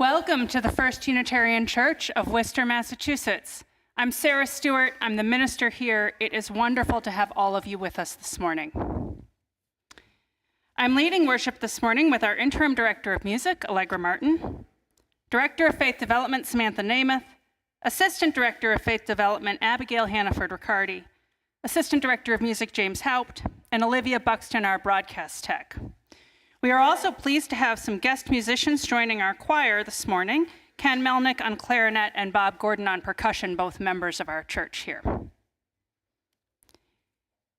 Welcome to the First Unitarian Church of Worcester, Massachusetts. I'm Sarah Stewart. I'm the minister here. It is wonderful to have all of you with us this morning. I'm leading worship this morning with our interim director of music, Allegra Martin, director of faith development, Samantha Namath, assistant director of faith development, Abigail Hannaford Riccardi, assistant director of music, James Haupt, and Olivia Buxton, our broadcast tech. We are also pleased to have some guest musicians joining our choir this morning, Ken Melnick on clarinet and Bob Gordon on percussion, both members of our church here.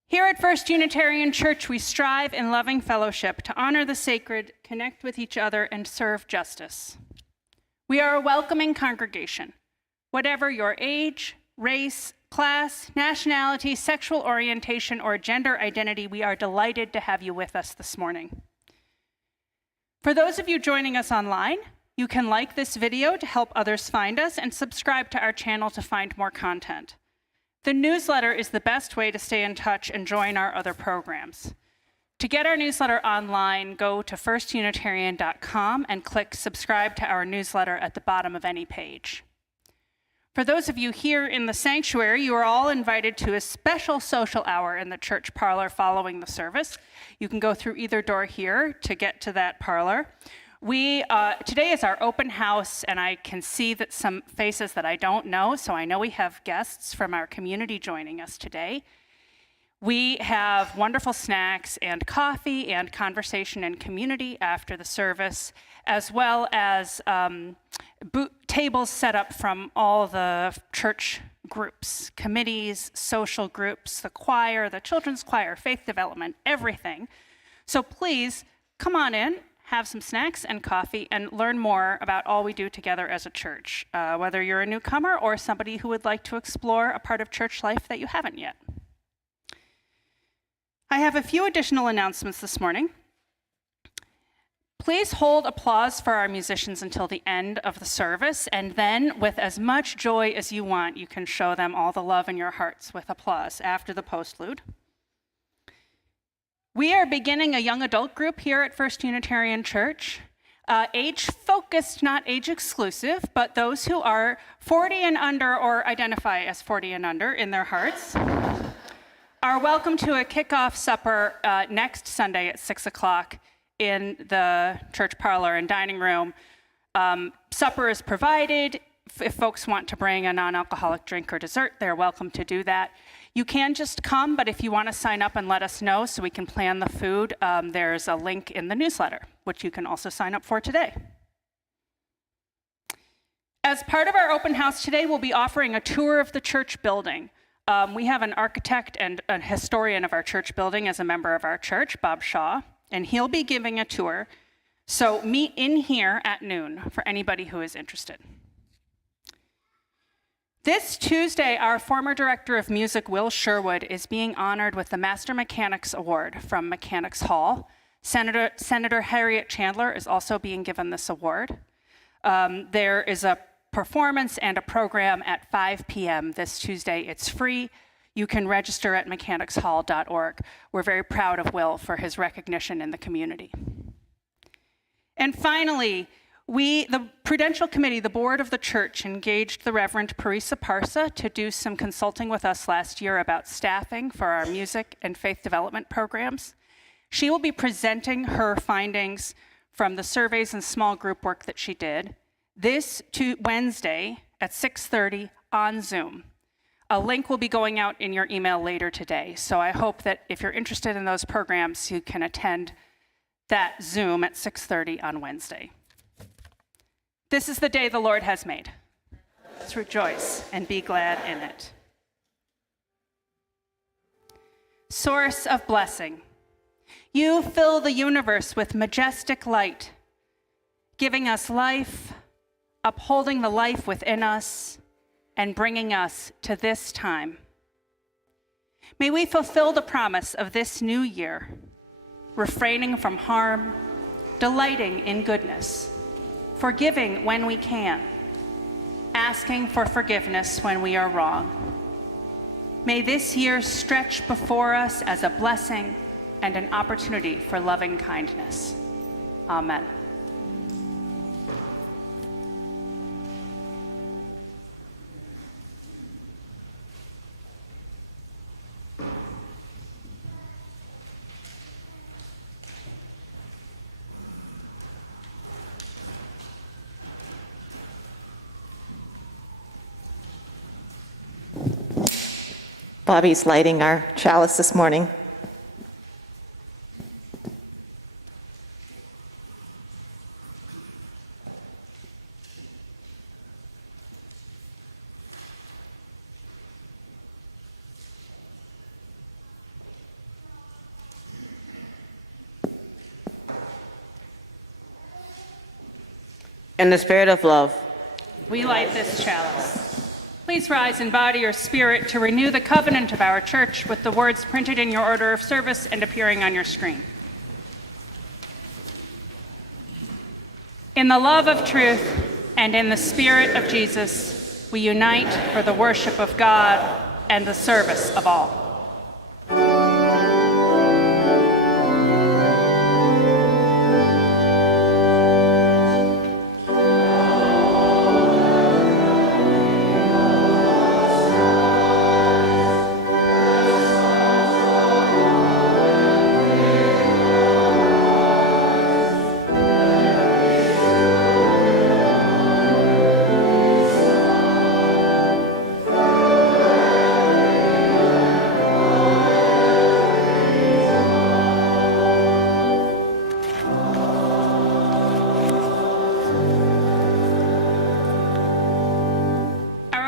Here at First Unitarian Church, we strive in loving fellowship to honor the sacred, connect with each other, and serve justice. We are a welcoming congregation. Whatever your age, race, class, nationality, sexual orientation, or gender identity, we are delighted to have you with us this morning. For those of you joining us online, you can like this video to help others find us and subscribe to our channel to find more content. The newsletter is the best way to stay in touch and join our other programs. To get our newsletter online, go to firstunitarian.com and click subscribe to our newsletter at the bottom of any page. For those of you here in the sanctuary, you are all invited to a special social hour in the church parlor following the service. You can go through either door here to get to that parlor. Today is our open house, and I can see that some faces that I don't know, so I know we have guests from our community joining us today. We have wonderful snacks and coffee and conversation and community after the service, as well as tables set up from all the church groups, committees, social groups, the choir, the children's choir, faith development, everything. So please come on in, have some snacks and coffee, and learn more about all we do together as a church, whether you're a newcomer or somebody who would like to explore a part of church life that you haven't yet. I have a few additional announcements this morning. Please hold applause for our musicians until the end of the service, and then with as much joy as you want, you can show them all the love in your hearts with applause after the postlude. We are beginning a young adult group here at First Unitarian Church. Age-focused, not age-exclusive, but those who are 40 and under or identify as 40 and under in their hearts are welcome to a kickoff supper next Sunday at 6 o'clock in the church parlor and dining room. Supper is provided. If folks want to bring a non-alcoholic drink or dessert, they're welcome to do that. You can just come, but if you want to sign up and let us know so we can plan the food, there's a link in the newsletter, which you can also sign up for today. As part of our open house today, we'll be offering a tour of the church building. We have an architect and a historian of our church building as a member of our church, Bob Shaw, and he'll be giving a tour. So meet in here at noon for anybody who is interested. This Tuesday, our former director of music, Will Sherwood, is being honored with the Master Mechanics Award from Mechanics Hall. Senator Harriet Chandler is also being given this award. There is a performance and a program at 5 p.m. this Tuesday. It's free. You can register at mechanicshall.org. We're very proud of Will for his recognition in the community. And finally, the Prudential Committee, the board of the church, engaged the Reverend Parisa Parsa to do some consulting with us last year about staffing for our music and faith development programs. She will be presenting her findings from the surveys and small group work that she did this Wednesday at 6:30 on Zoom. A link will be going out in your email later today. So I hope that if you're interested in those programs, you can attend that Zoom at 6:30 on Wednesday. This is the day the Lord has made. Let's rejoice and be glad in it. Source of blessing, you fill the universe with majestic light, giving us life, upholding the life within us, and bringing us to this time. May we fulfill the promise of this new year, refraining from harm, delighting in goodness, forgiving when we can, asking for forgiveness when we are wrong. May this year stretch before us as a blessing and an opportunity for loving kindness. Amen. Bobby's lighting our chalice this morning. In the spirit of love, we light this chalice. Please rise in body or spirit to renew the covenant of our church with the words printed in your order of service and appearing on your screen. In the love of truth and in the spirit of Jesus, we unite for the worship of God and the service of all.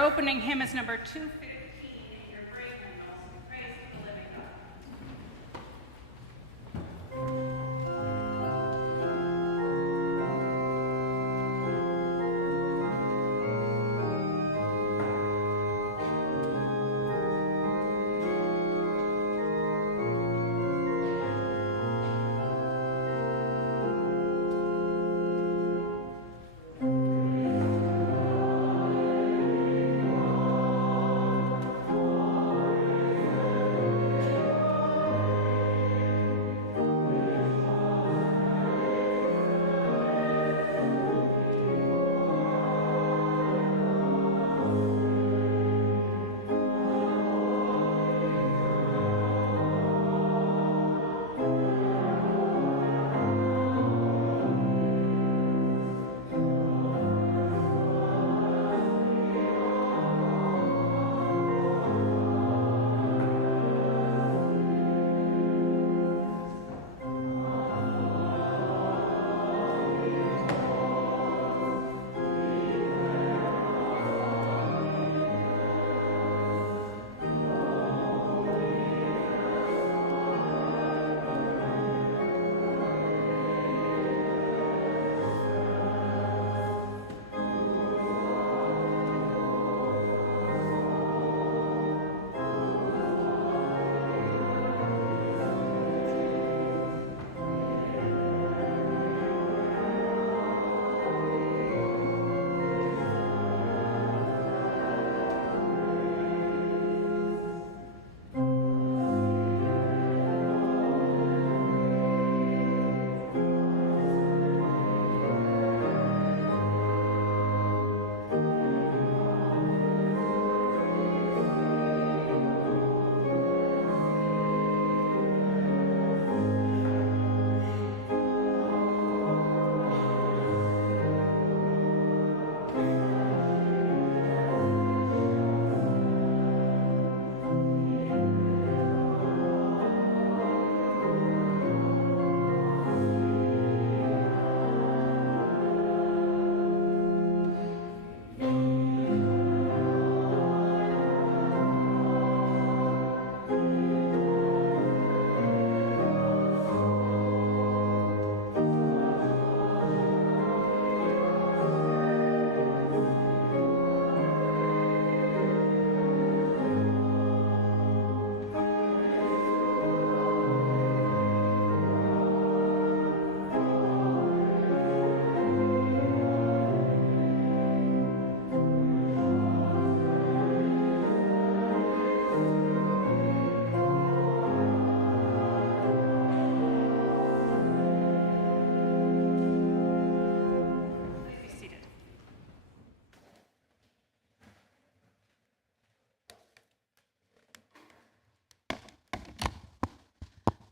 Opening hymn is number 215 in your grave hymnals, Praise the Living God.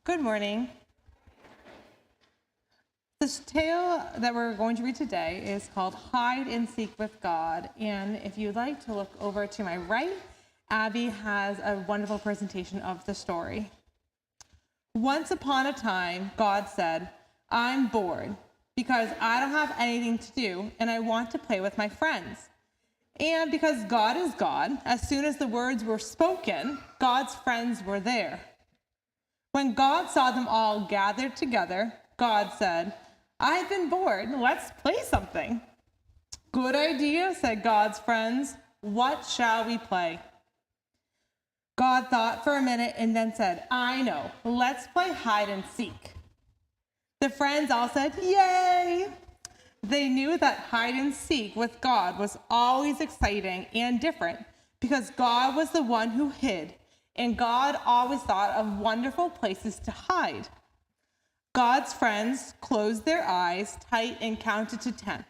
Good morning. This tale that we're going to read today is called Hide and Seek with God. And if you'd like to look over to my right Abby has a wonderful presentation of the story. Once upon a time, God said, "I'm bored because I don't have anything to do and I want to play with my friends." And because God is God, as soon as the words were spoken, God's friends were there. When God saw them all gathered together, God said, "I've been bored. Let's play something." "Good idea," said God's friends. "What shall we play?" God thought for a minute and then said, "I know. Let's play hide and seek." The friends all said, "Yay!" They knew that hide and seek with God was always exciting and different because God was the one who hid, and God always thought of wonderful places to hide. God's friends closed their eyes tight and counted to 10.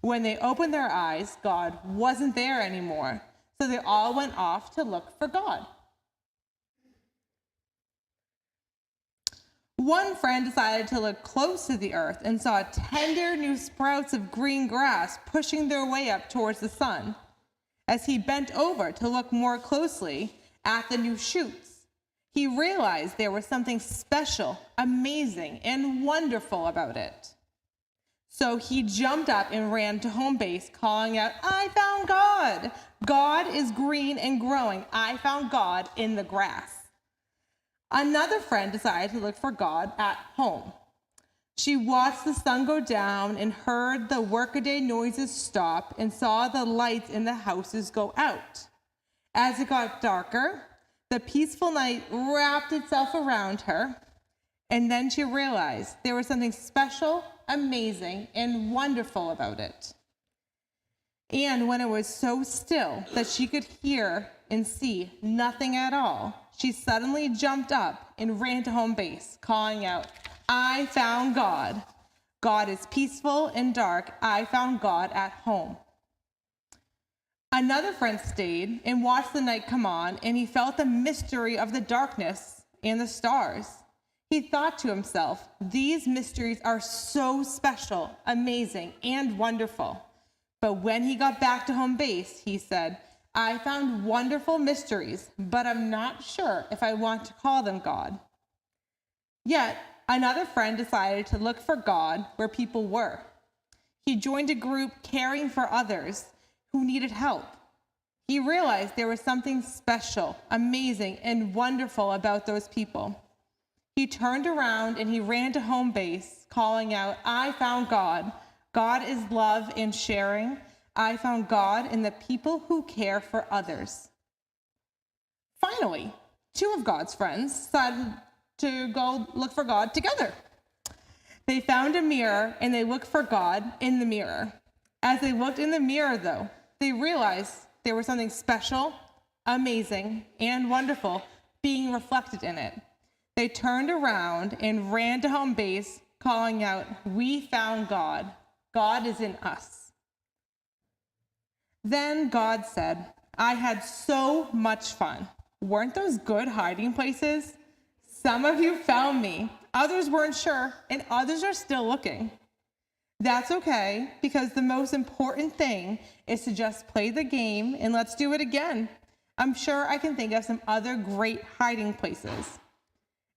When they opened their eyes, God wasn't there anymore, so they all went off to look for God. One friend decided to look close to the earth and saw tender new sprouts of green grass pushing their way up towards the sun. As he bent over to look more closely at the new shoots, he realized there was something special, amazing, and wonderful about it. So he jumped up and ran to home base, calling out, "I found God! God is green and growing. I found God in the grass." Another friend decided to look for God at home. She watched the sun go down and heard the workaday noises stop and saw the lights in the houses go out. As it got darker, the peaceful night wrapped itself around her, and then she realized there was something special, amazing, and wonderful about it. And when it was so still that she could hear and see nothing at all, she suddenly jumped up and ran to home base, calling out, "I found God. God is peaceful and dark. I found God at home." Another friend stayed and watched the night come on, and he felt the mystery of the darkness and the stars. He thought to himself, "These mysteries are so special, amazing, and wonderful." But when he got back to home base, he said, "I found wonderful mysteries, but I'm not sure if I want to call them God." Yet, another friend decided to look for God where people were. He joined a group caring for others who needed help. He realized there was something special, amazing, and wonderful about those people. He turned around and he ran to home base, calling out, "I found God. God is love and sharing. I found God in the people who care for others." Finally, two of God's friends decided to go look for God together. They found a mirror and they looked for God in the mirror. As they looked in the mirror, though, they realized there was something special, amazing, and wonderful being reflected in it. They turned around and ran to home base, calling out, "We found God. God is in us." Then God said, "I had so much fun. Weren't those good hiding places? Some of you found me, others weren't sure, and others are still looking. That's okay, because the most important thing is to just play the game and let's do it again. I'm sure I can think of some other great hiding places."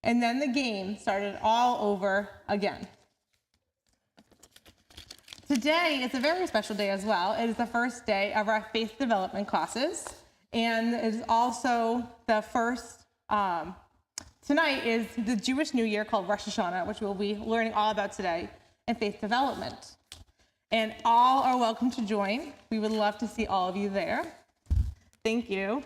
And then the game started all over again. Today is a very special day as well. It is the first day of our faith development classes, and it is also the first, tonight is the Jewish New Year called Rosh Hashanah, which we'll be learning all about today in faith development. And all are welcome to join. We would love to see all of you there. Thank you.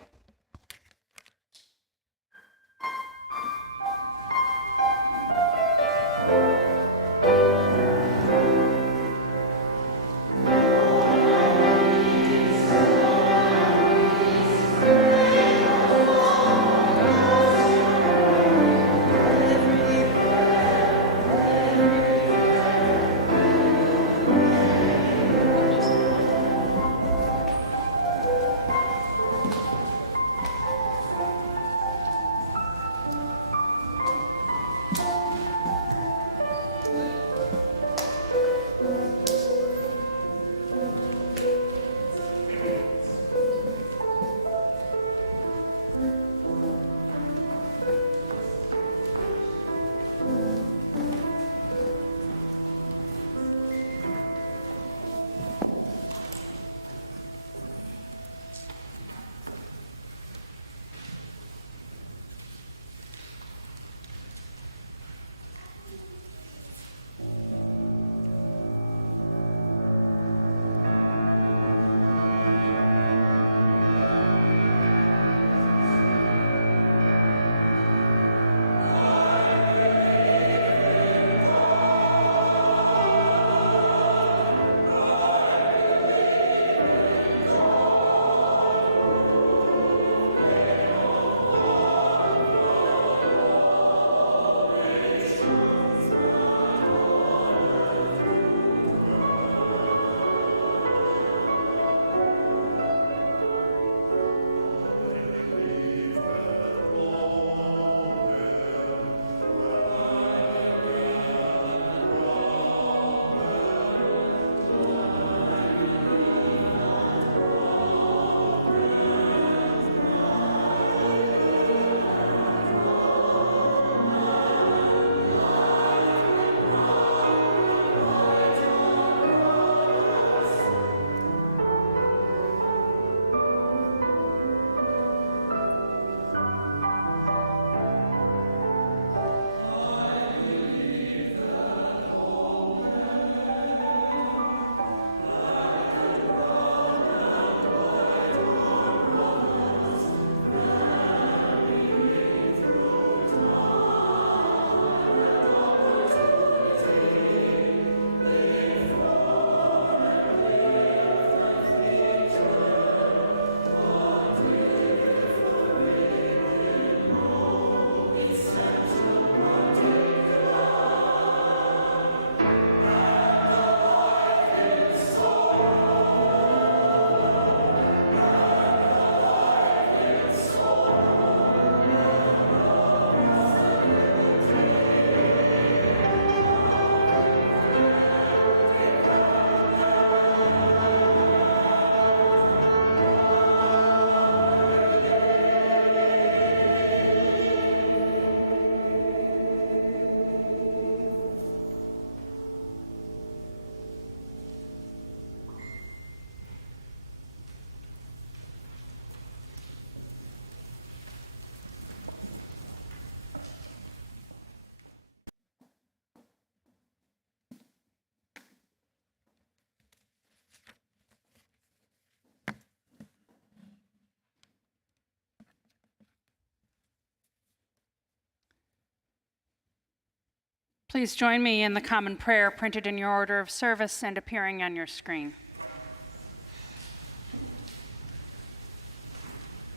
Please join me in the common prayer printed in your order of service and appearing on your screen.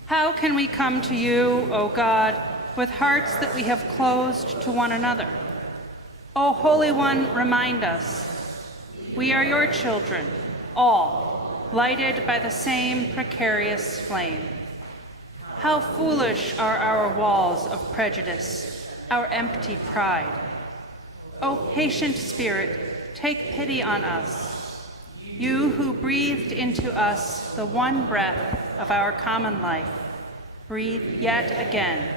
How can we come to you, O God, with hearts that we have closed to one another? O Holy One, remind us. We are your children, all, lighted by the same precarious flame. How foolish are our walls of prejudice, our empty pride. O patient Spirit, take pity on us. You who breathed into us the one breath of our common life, breathe yet again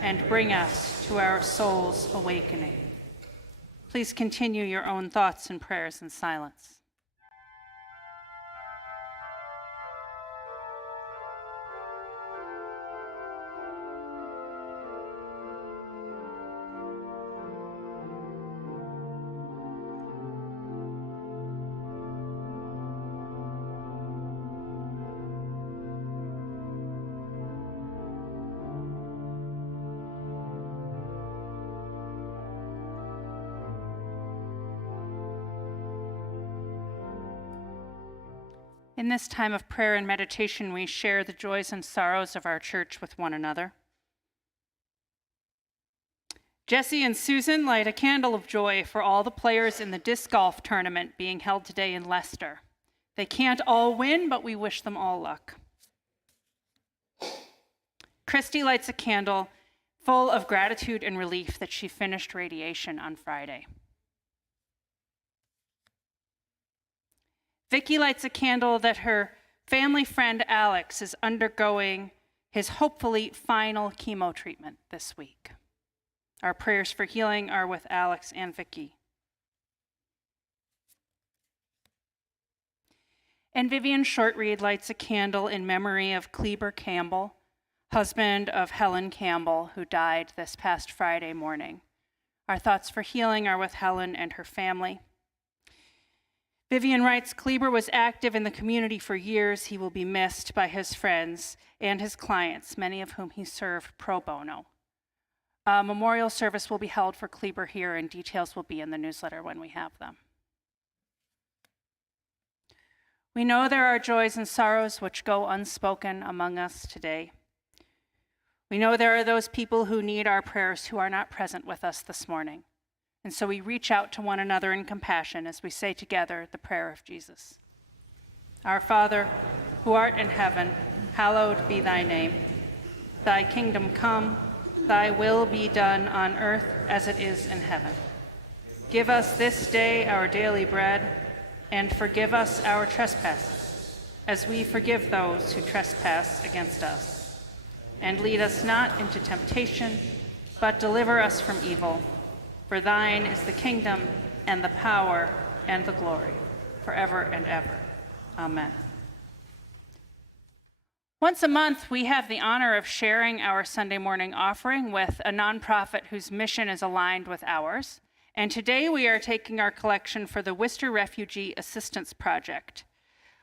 and bring us to our soul's awakening. Please continue your own thoughts and prayers in silence. In this time of prayer and meditation, we share the joys and sorrows of our church with one another. Jesse and Susan light a candle of joy for all the players in the disc golf tournament being held today in Leicester. They can't all win, but we wish them all luck. Christy lights a candle full of gratitude and relief that she finished radiation on Friday. Vicky lights a candle that her family friend Alex is undergoing his hopefully final chemo treatment this week. Our prayers for healing are with Alex and Vicky. And Vivian Shortreed lights a candle in memory of Kleber Campbell, husband of Helen Campbell, who died this past Friday morning. Our thoughts for healing are with Helen and her family. Vivian writes, Kleber was active in the community for years. He will be missed by his friends and his clients, many of whom he served pro bono. A memorial service will be held for Kleber here, and details will be in the newsletter when we have them. We know there are joys and sorrows which go unspoken among us today. We know there are those people who need our prayers who are not present with us this morning. And so we reach out to one another in compassion as we say together the prayer of Jesus. Our Father, who art in heaven, hallowed be thy name. Thy kingdom come, thy will be done on earth as it is in heaven. Give us this day our daily bread, and forgive us our trespasses, as we forgive those who trespass against us. And lead us not into temptation, but deliver us from evil. For thine is the kingdom, and the power, and the glory, forever and ever. Amen. Once a month, we have the honor of sharing our Sunday morning offering with a nonprofit whose mission is aligned with ours. And today we are taking our collection for the Worcester Refugee Assistance Project.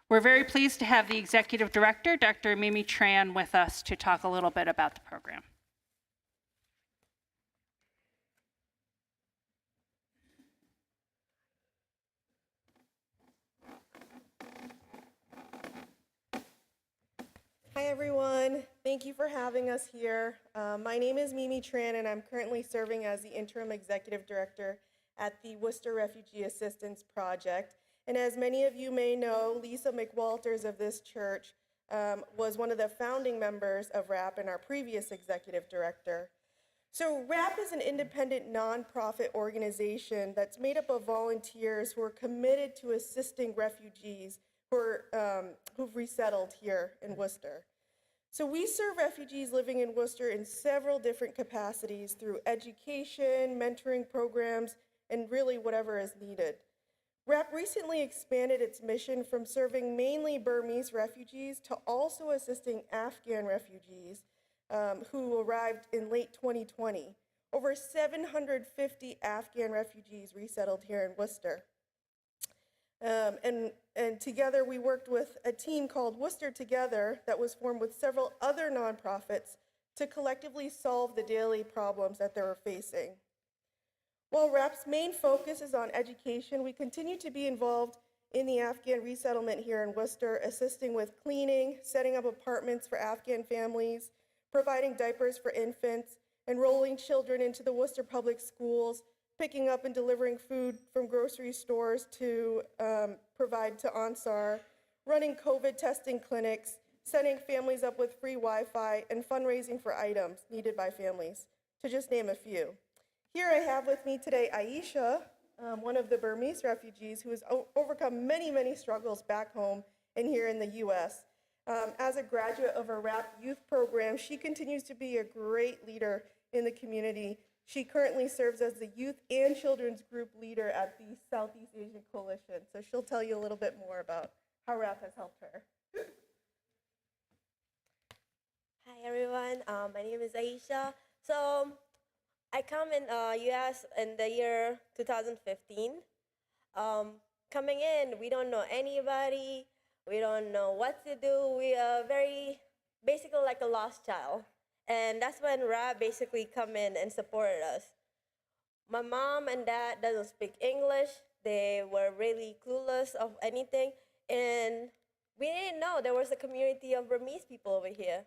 We're very pleased to have the Executive Director, Dr. Mimi Tran, with us to talk a little bit about the program. Hi everyone, thank you for having us here. My name is Mimi Tran and I'm currently serving as the Interim Executive Director at the Worcester Refugee Assistance Project. And as many of you may know, Lisa McWalters of this church was one of the founding members of RAP and our previous Executive Director. So RAP is an independent nonprofit organization that's made up of volunteers who are committed to assisting refugees who've resettled here in Worcester. So we serve refugees living in Worcester in several different capacities through education, mentoring programs, and really whatever is needed. RAP recently expanded its mission from serving mainly Burmese refugees to also assisting Afghan refugees who arrived in late 2020. Over 750 Afghan refugees resettled here in Worcester. And together we worked with a team called Worcester Together that was formed with several other nonprofits to collectively solve the daily problems that they were facing. While RAP's main focus is on education, we continue to be involved in the Afghan resettlement here in Worcester, assisting with cleaning, setting up apartments for Afghan families, providing diapers for infants, enrolling children into the Worcester public schools, picking up and delivering food from grocery stores to provide to Ansar, running COVID testing clinics, setting families up with free Wi-Fi, and fundraising for items needed by families, to just name a few. Here I have with me today Aisha, one of the Burmese refugees who has overcome many, many struggles back home and here in the U.S. As a graduate of a RAP youth program, she continues to be a great leader in the community. She currently serves as the youth and children's group leader at the Southeast Asian Coalition. So she'll tell you a little bit more about how RAP has helped her. Hi everyone, my name is Aisha. So I come in US in the year 2015. Coming in, we don't know anybody, we don't know what to do. We are basically like a lost child. And that's when RAP basically come in and supported us. My mom and dad doesn't speak English. They were really clueless of anything. And we didn't know there was a community of Burmese people over here.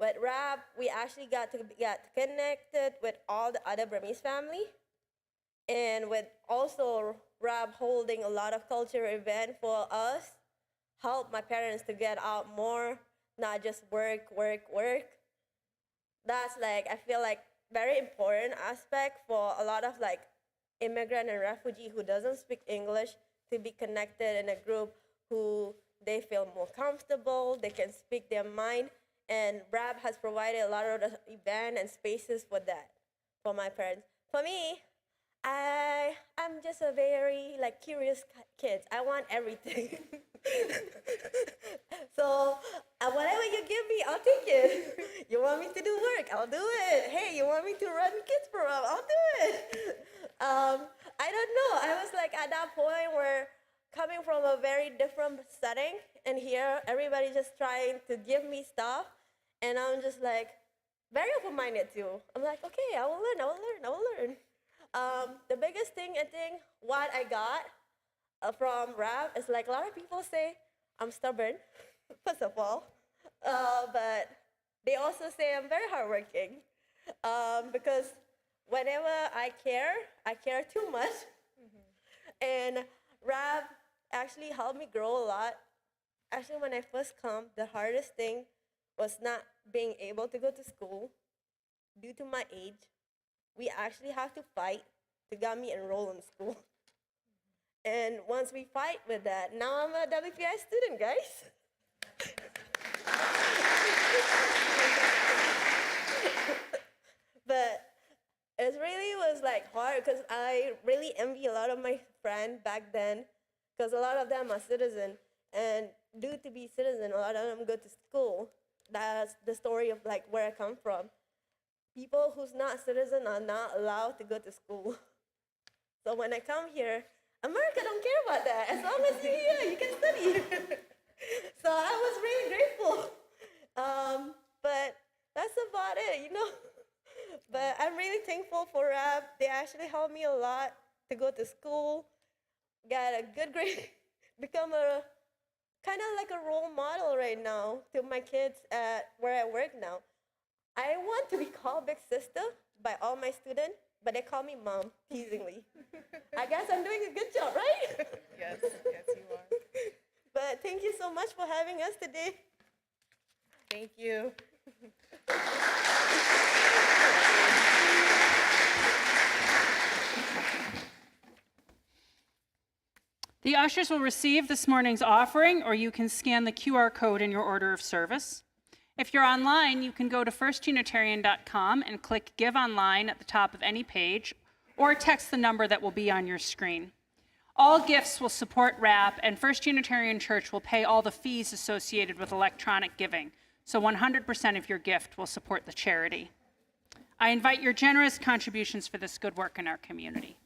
With RAP, we actually got connected with all the other Burmese family. And with also RAP holding a lot of cultural event for us, helped my parents to get out more, not just work. That's I feel like very important aspect for a lot of immigrant and refugee who doesn't speak English to be connected in a group who they feel more comfortable, they can speak their mind. And RAP has provided a lot of the event and spaces for that, for my parents. For me, I'm just a very curious kid. I want everything. So whatever you give me, I'll take it. You want me to do work, I'll do it. Hey, you want me to run kids program, I'll do it. I don't know. I was at that point where coming from a very different setting, and here everybody just trying to give me stuff, and I'm just very open-minded too. I'm okay, I will learn. The biggest thing I think what I got from RAP is a lot of people say I'm stubborn, first of all, but they also say I'm very hardworking, because whenever I care too much, and RAP actually helped me grow a lot. Actually, when I first come, the hardest thing was not being able to go to school due to my age. We actually have to fight to get me enrolled in school. And once we fight with that, now I'm a WPI student, guys. But it really was hard, because I really envy a lot of my friends back then, because a lot of them are citizens, and due to be citizen, a lot of them go to school. That's the story of where I come from. People who's not citizen are not allowed to go to school. So when I come here, America don't care about that. As long as you're here, you can study. So I was really grateful. But that's about it, But I'm really thankful for RAP. They actually helped me a lot to go to school, get a good grade, become a kind of a role model right now to my kids at where I work now. I want to be called big sister by all my students, but they call me mom, teasingly. I guess I'm doing a good job, right? Yes, you are. But thank you so much for having us today. Thank you. The ushers will receive this morning's offering, or you can scan the QR code in your order of service. If you're online, you can go to firstunitarian.com and click Give Online at the top of any page, or text the number that will be on your screen. All gifts will support RAP, and First Unitarian Church will pay all the fees associated with electronic giving, so 100% of your gift will support the charity. I invite your generous contributions for this good work in our community.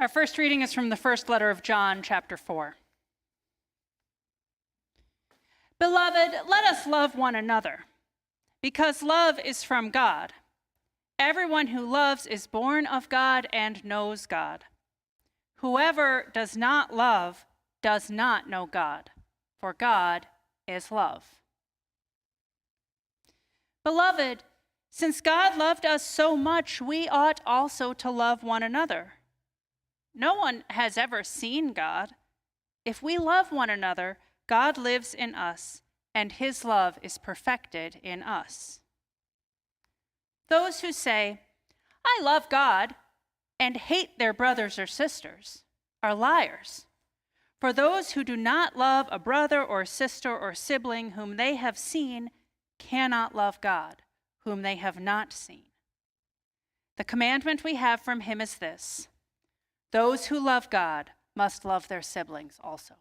Our first reading is from the first letter of John, chapter 4. Beloved, let us love one another, because love is from God. Everyone who loves is born of God and knows God. Whoever does not love does not know God, for God is love. Beloved, since God loved us so much, we ought also to love one another. No one has ever seen God. If we love one another, God lives in us, and his love is perfected in us. Those who say, I love God, and hate their brothers or sisters are liars. For those who do not love a brother or sister or sibling whom they have seen cannot love God, whom they have not seen. The commandment we have from him is this: those who love God must love their siblings also.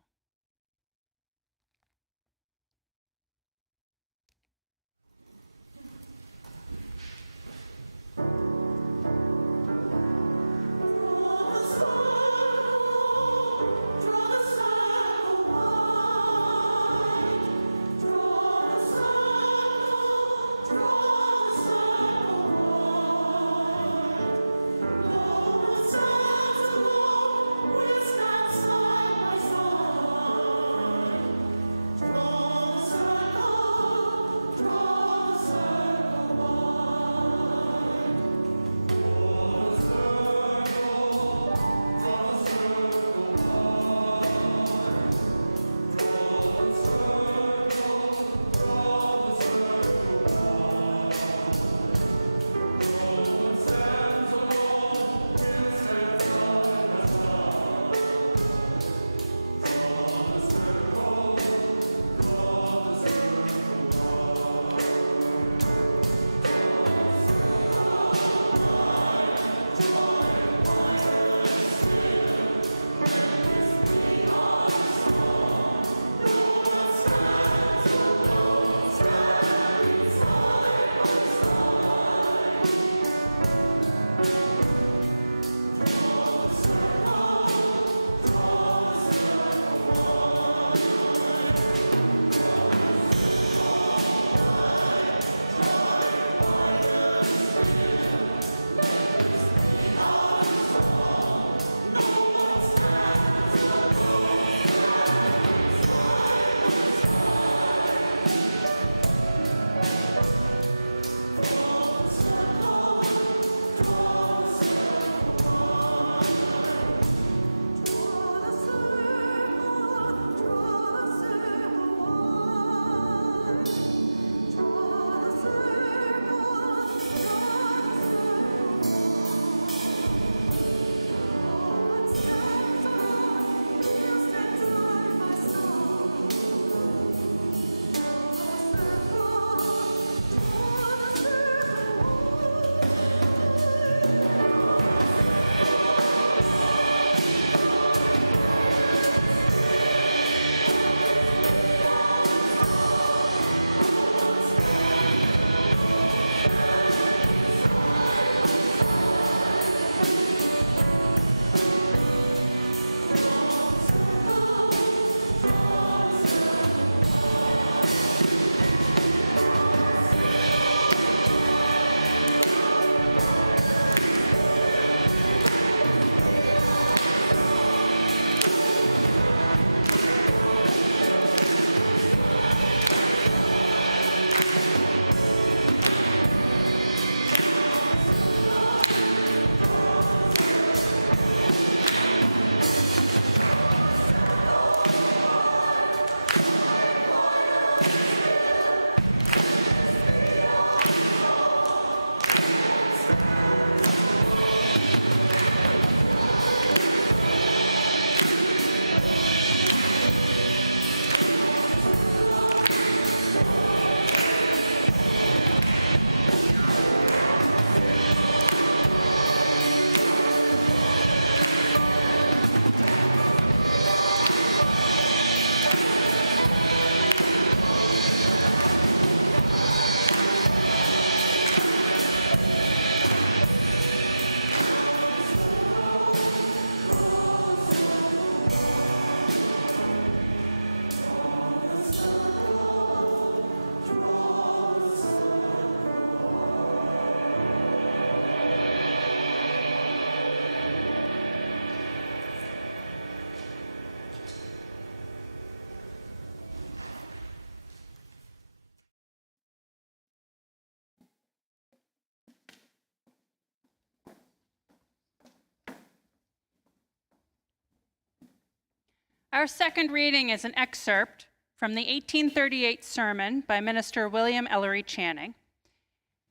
Our second reading is an excerpt from the 1838 sermon by Minister William Ellery Channing.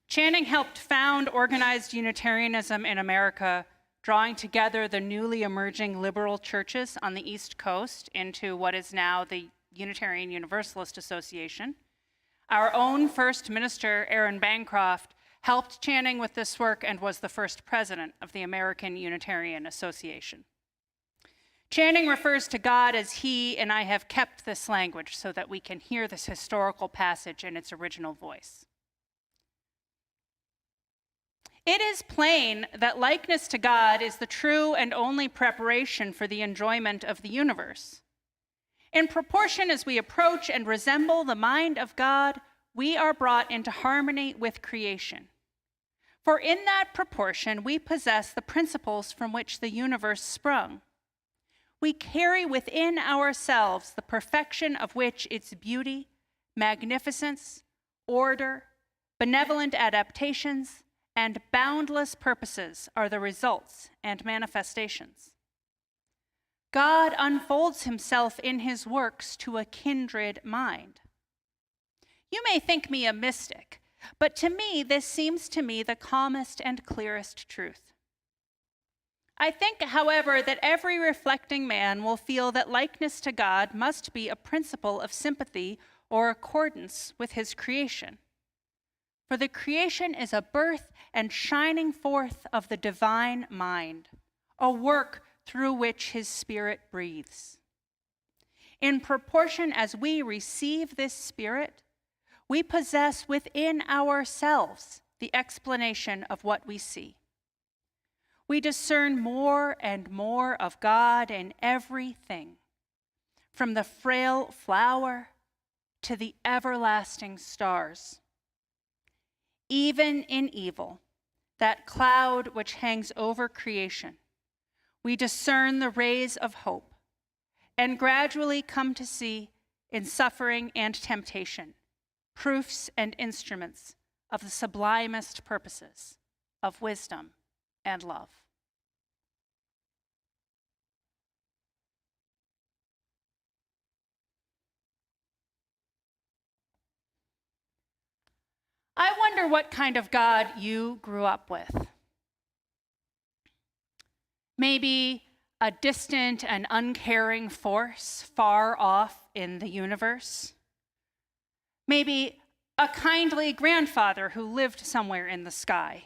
Channing helped found organized Unitarianism in America, drawing together the newly emerging liberal churches on the East Coast into what is now the Unitarian Universalist Association. Our own first minister, Aaron Bancroft, helped Channing with this work and was the first president of the American Unitarian Association. Channing refers to God as He, and I have kept this language so that we can hear this historical passage in its original voice. It is plain that likeness to God is the true and only preparation for the enjoyment of the universe. In proportion as we approach and resemble the mind of God, we are brought into harmony with creation. For in that proportion, we possess the principles from which the universe sprung. We carry within ourselves the perfection of which its beauty, magnificence, order, benevolent adaptations, and boundless purposes are the results and manifestations. God unfolds himself in his works to a kindred mind. You may think me a mystic, but to me, this seems to me the calmest and clearest truth. I think, however, that every reflecting man will feel that likeness to God must be a principle of sympathy or accordance with his creation. For the creation is a birth and shining forth of the divine mind, a work through which his Spirit breathes. In proportion as we receive this Spirit, we possess within ourselves the explanation of what we see. We discern more and more of God in everything, from the frail flower to the everlasting stars. Even in evil, that cloud which hangs over creation, we discern the rays of hope and gradually come to see in suffering and temptation proofs and instruments of the sublimest purposes of wisdom and love. I wonder what kind of God you grew up with. Maybe a distant and uncaring force far off in the universe. Maybe a kindly grandfather who lived somewhere in the sky.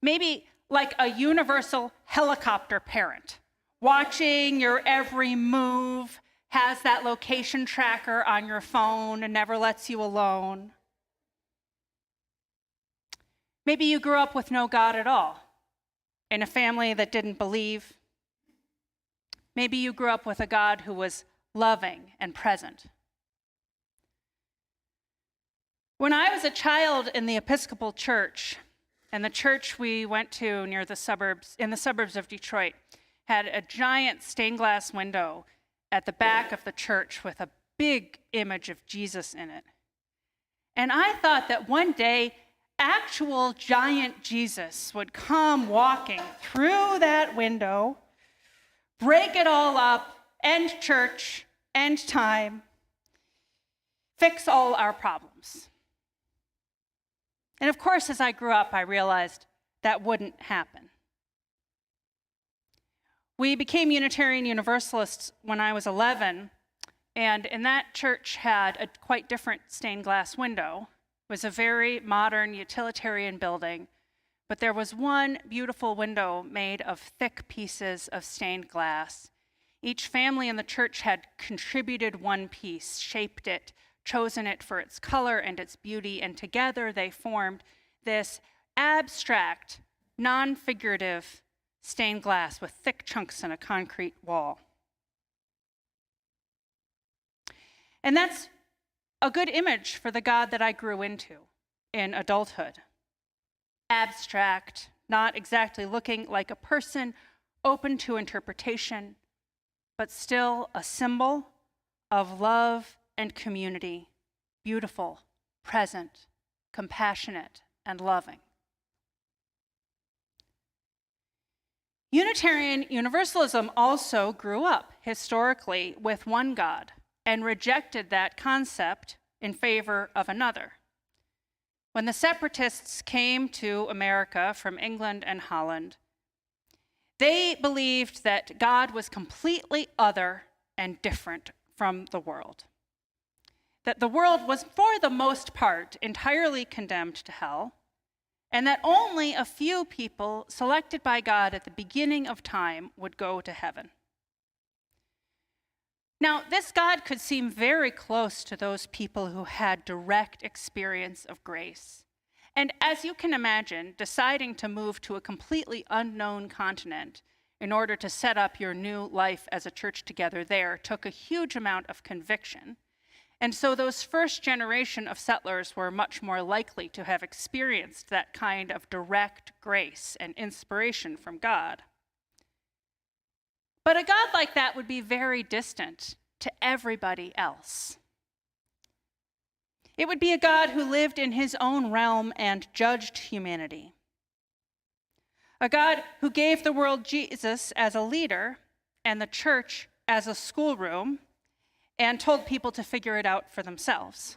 Maybe like a universal helicopter parent, watching your every move, has that location tracker on your phone and never lets you alone. Maybe you grew up with no God at all, in a family that didn't believe. Maybe you grew up with a God who was loving and present. When I was a child in the Episcopal Church, and the church we went to near the suburbs, in the suburbs of Detroit, had a giant stained glass window at the back of the church with a big image of Jesus in it. And I thought that one day, actual giant Jesus would come walking through that window, break it all up, end church, end time, fix all our problems. And of course, as I grew up, I realized that wouldn't happen. We became Unitarian Universalists when I was 11, and in that church had a quite different stained glass window. It was a very modern utilitarian building, but there was one beautiful window made of thick pieces of stained glass. Each family in the church had contributed one piece, shaped it, chosen it for its color and its beauty, and together they formed this abstract, non-figurative stained glass with thick chunks in a concrete wall. And that's a good image for the God that I grew into in adulthood. Abstract, not exactly looking like a person, open to interpretation, but still a symbol of love and community, beautiful, present, compassionate, and loving. Unitarian Universalism also grew up historically with one God and rejected that concept in favor of another. When the separatists came to America from England and Holland, they believed that God was completely other and different from the world. That the world was, for the most part, entirely condemned to hell, and that only a few people selected by God at the beginning of time would go to heaven. Now, this God could seem very close to those people who had direct experience of grace. And as you can imagine, deciding to move to a completely unknown continent in order to set up your new life as a church together there took a huge amount of conviction. And so those first generation of settlers were much more likely to have experienced that kind of direct grace and inspiration from God. But a God like that would be very distant to everybody else. It would be a God who lived in his own realm and judged humanity. A God who gave the world Jesus as a leader and the church as a schoolroom and told people to figure it out for themselves.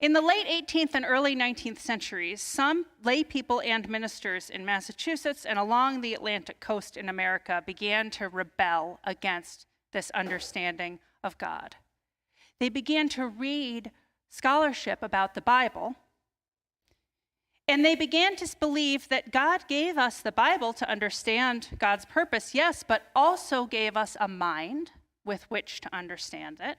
In the late 18th and early 19th centuries, some lay people and ministers in Massachusetts and along the Atlantic coast in America began to rebel against this understanding of God. They began to read scholarship about the Bible, and they began to believe that God gave us the Bible to understand God's purpose, yes, but also gave us a mind with which to understand it.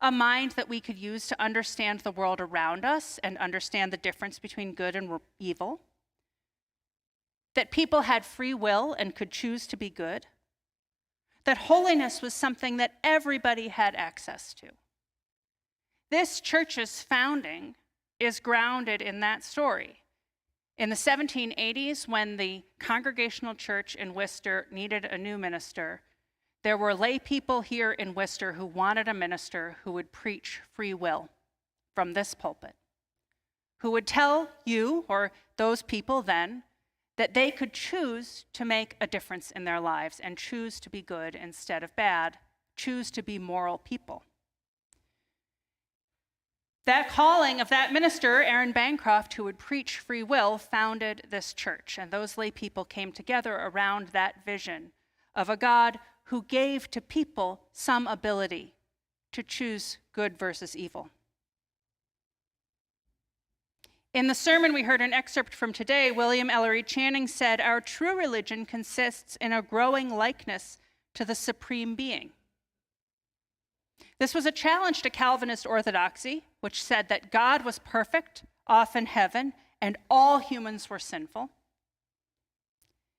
A mind that we could use to understand the world around us and understand the difference between good and evil. That people had free will and could choose to be good. That holiness was something that everybody had access to. This church's founding is grounded in that story. In the 1780s, when the Congregational Church in Worcester needed a new minister, there were lay people here in Worcester who wanted a minister who would preach free will from this pulpit, who would tell you, or those people then, that they could choose to make a difference in their lives and choose to be good instead of bad, choose to be moral people. That calling of that minister, Aaron Bancroft, who would preach free will, founded this church. And those lay people came together around that vision of a God who gave to people some ability to choose good versus evil. In the sermon we heard an excerpt from today, William Ellery Channing said, "Our true religion consists in a growing likeness to the Supreme Being." This was a challenge to Calvinist orthodoxy, which said that God was perfect, off in heaven, and all humans were sinful.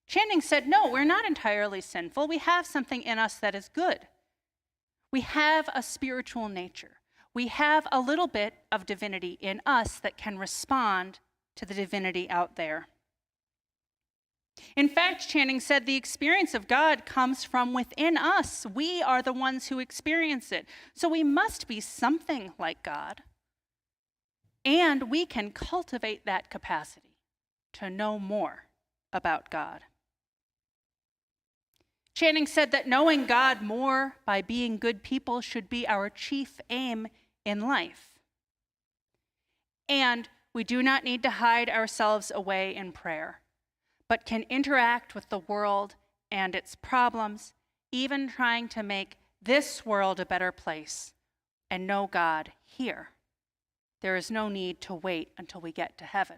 Channing said, no, we're not entirely sinful. We have something in us that is good. We have a spiritual nature. We have a little bit of divinity in us that can respond to the divinity out there. In fact, Channing said the experience of God comes from within us. We are the ones who experience it. So we must be something like God. And we can cultivate that capacity to know more about God. Channing said that knowing God more by being good people should be our chief aim in life. And we do not need to hide ourselves away in prayer, but can interact with the world and its problems, even trying to make this world a better place, and know God here. There is no need to wait until we get to heaven.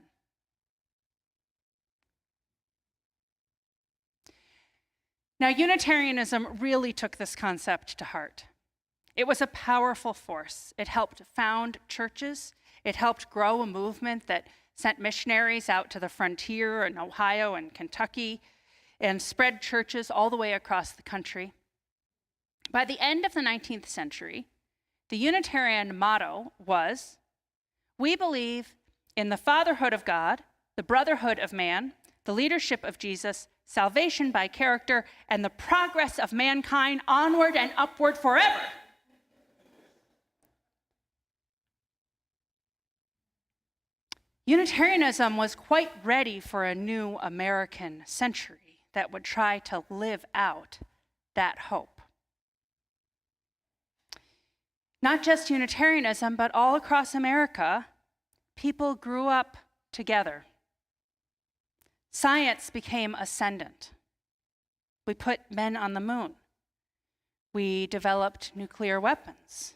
Now, Unitarianism really took this concept to heart. It was a powerful force. It helped found churches. It helped grow a movement that sent missionaries out to the frontier in Ohio and Kentucky and spread churches all the way across the country. By the end of the 19th century, the Unitarian motto was, "We believe in the fatherhood of God, the brotherhood of man, the leadership of Jesus, salvation by character, and the progress of mankind onward and upward forever." Unitarianism was quite ready for a new American century that would try to live out that hope. Not just Unitarianism, but all across America, people grew up together. Science became ascendant. We put men on the moon. We developed nuclear weapons.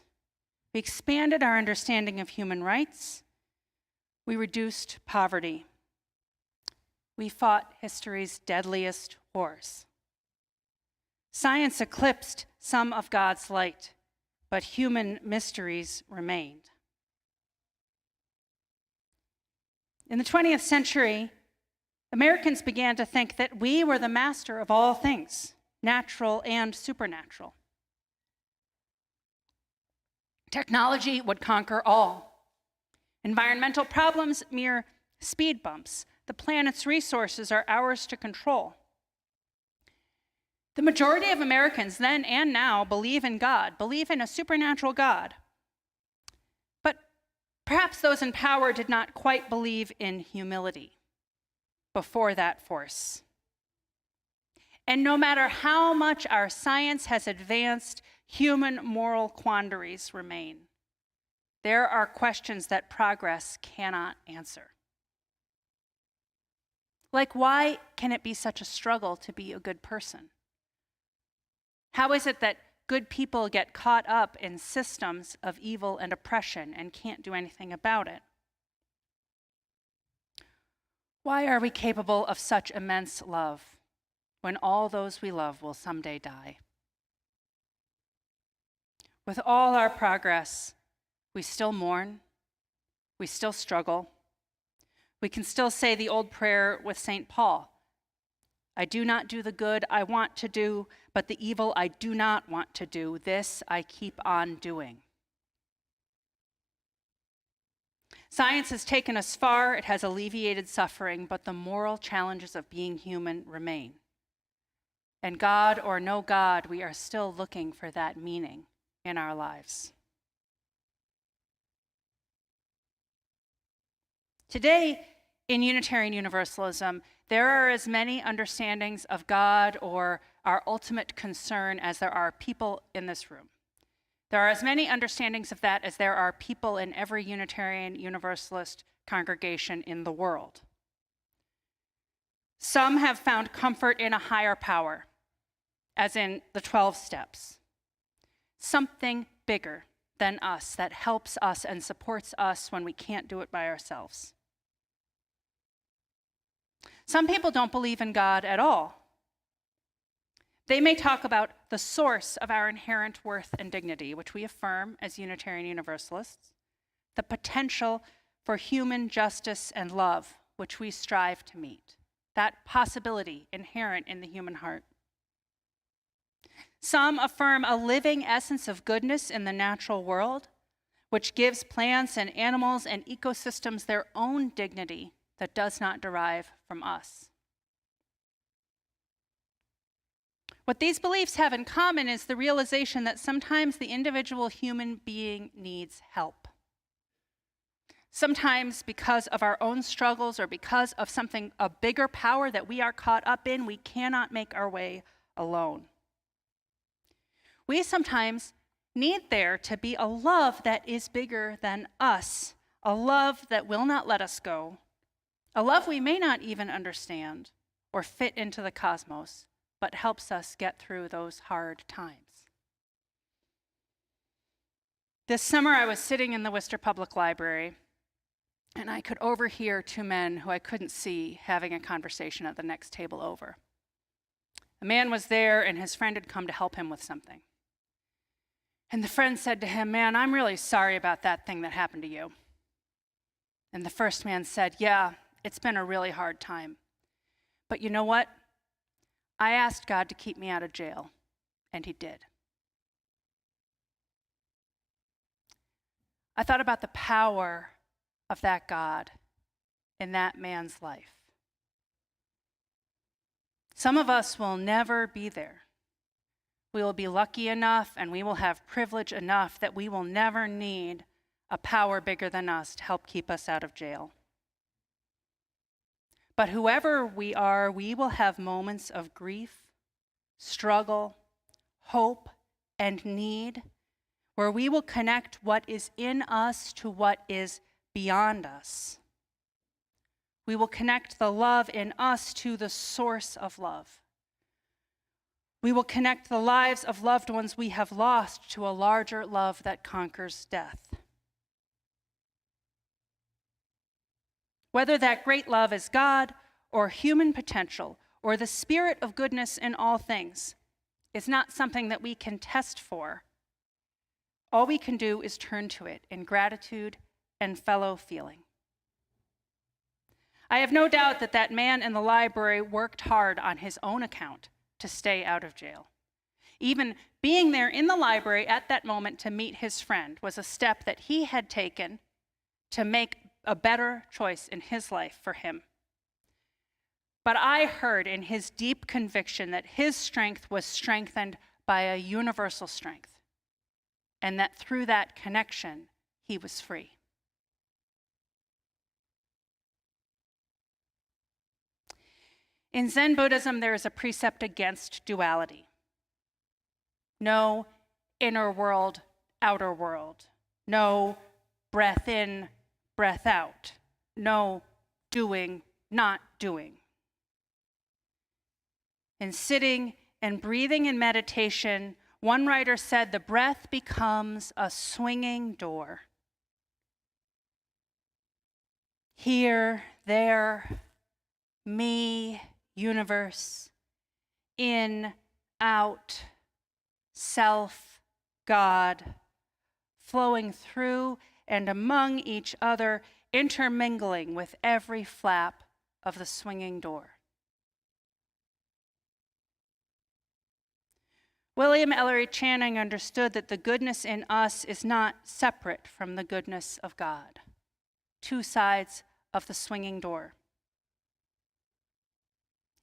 We expanded our understanding of human rights. We reduced poverty. We fought history's deadliest wars. Science eclipsed some of God's light, but human mysteries remained. In the 20th century, Americans began to think that we were the master of all things, natural and supernatural. Technology would conquer all. Environmental problems, mere speed bumps. The planet's resources are ours to control. The majority of Americans then and now believe in God, believe in a supernatural God. But perhaps those in power did not quite believe in humility before that force. And no matter how much our science has advanced, human moral quandaries remain. There are questions that progress cannot answer. Like, why can it be such a struggle to be a good person? How is it that good people get caught up in systems of evil and oppression and can't do anything about it? Why are we capable of such immense love when all those we love will someday die? With all our progress, we still mourn, we still struggle. We can still say the old prayer with St. Paul, I do not do the good I want to do, but the evil I do not want to do, this I keep on doing. Science has taken us far, it has alleviated suffering, but the moral challenges of being human remain. And God or no God, we are still looking for that meaning in our lives. Today, in Unitarian Universalism, there are as many understandings of God or our ultimate concern as there are people in this room. There are as many understandings of that as there are people in every Unitarian Universalist congregation in the world. Some have found comfort in a higher power, as in the 12 steps. Something bigger than us that helps us and supports us when we can't do it by ourselves. Some people don't believe in God at all. They may talk about the source of our inherent worth and dignity, which we affirm as Unitarian Universalists, the potential for human justice and love, which we strive to meet, that possibility inherent in the human heart. Some affirm a living essence of goodness in the natural world, which gives plants and animals and ecosystems their own dignity that does not derive from us. What these beliefs have in common is the realization that sometimes the individual human being needs help. Sometimes because of our own struggles or because of a bigger power that we are caught up in, we cannot make our way alone. We sometimes need there to be a love that is bigger than us, a love that will not let us go, a love we may not even understand or fit into the cosmos, but helps us get through those hard times. This summer, I was sitting in the Worcester Public Library, and I could overhear two men who I couldn't see having a conversation at the next table over. A man was there, and his friend had come to help him with something. And the friend said to him, "Man, I'm really sorry about that thing that happened to you." And the first man said, "Yeah, it's been a really hard time. But you know what? I asked God to keep me out of jail, and he did." I thought about the power of that God in that man's life. Some of us will never be there. We will be lucky enough and we will have privilege enough that we will never need a power bigger than us to help keep us out of jail. But whoever we are, we will have moments of grief, struggle, hope, and need, where we will connect what is in us to what is beyond us. We will connect the love in us to the source of love. We will connect the lives of loved ones we have lost to a larger love that conquers death. Whether that great love is God or human potential or the spirit of goodness in all things is not something that we can test for. All we can do is turn to it in gratitude and fellow feeling. I have no doubt that that man in the library worked hard on his own account to stay out of jail. Even being there in the library at that moment to meet his friend was a step that he had taken to make a better choice in his life for him. But I heard in his deep conviction that his strength was strengthened by a universal strength, and that through that connection, he was free. In Zen Buddhism, there is a precept against duality. No inner world, outer world. No breath in, breath out. No doing, not doing. In sitting and breathing in meditation, one writer said the breath becomes a swinging door. Here, there, me, universe, in, out, self, God, flowing through and among each other, intermingling with every flap of the swinging door. William Ellery Channing understood that the goodness in us is not separate from the goodness of God. Two sides of the swinging door.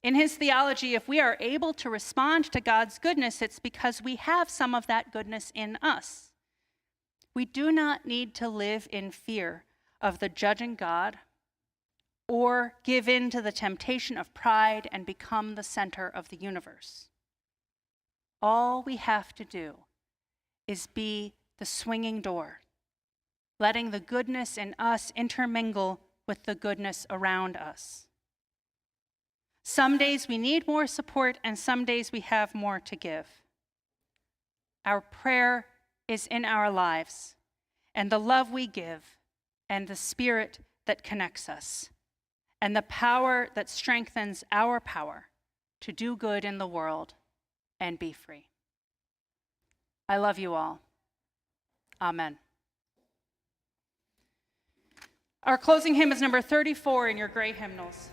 In his theology, if we are able to respond to God's goodness, it's because we have some of that goodness in us. We do not need to live in fear of the judging God or give in to the temptation of pride and become the center of the universe. All we have to do is be the swinging door, letting the goodness in us intermingle with the goodness around us. Some days we need more support, and some days we have more to give. Our prayer is in our lives, and the love we give, and the spirit that connects us, and the power that strengthens our power to do good in the world and be free. I love you all. Amen. Our closing hymn is number 34 in your gray hymnals.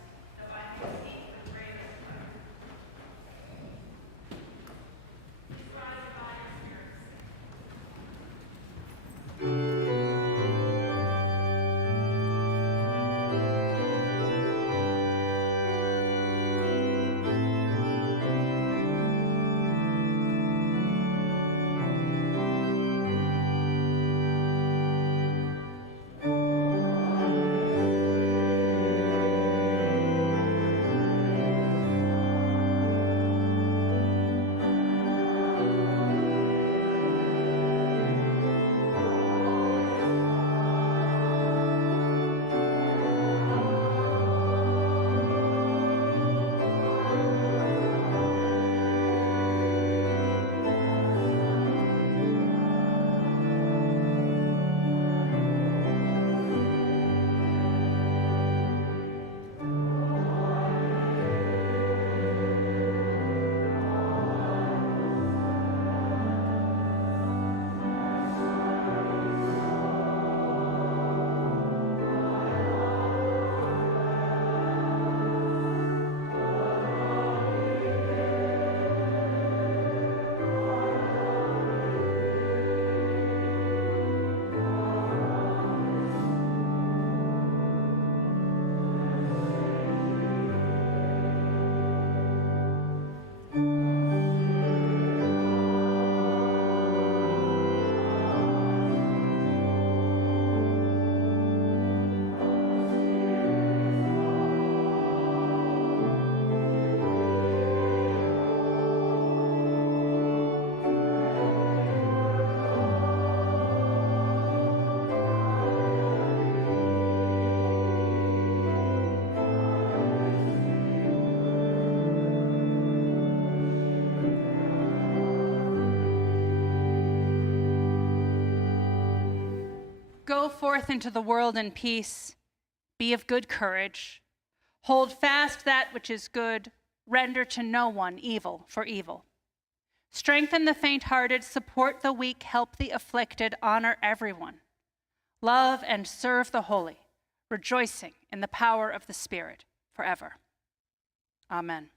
Go forth into the world in peace. Be of good courage. Hold fast that which is good. Render to no one evil for evil. Strengthen the faint-hearted. Support the weak. Help the afflicted. Honor everyone. Love and serve the holy, rejoicing in the power of the Spirit forever. Amen.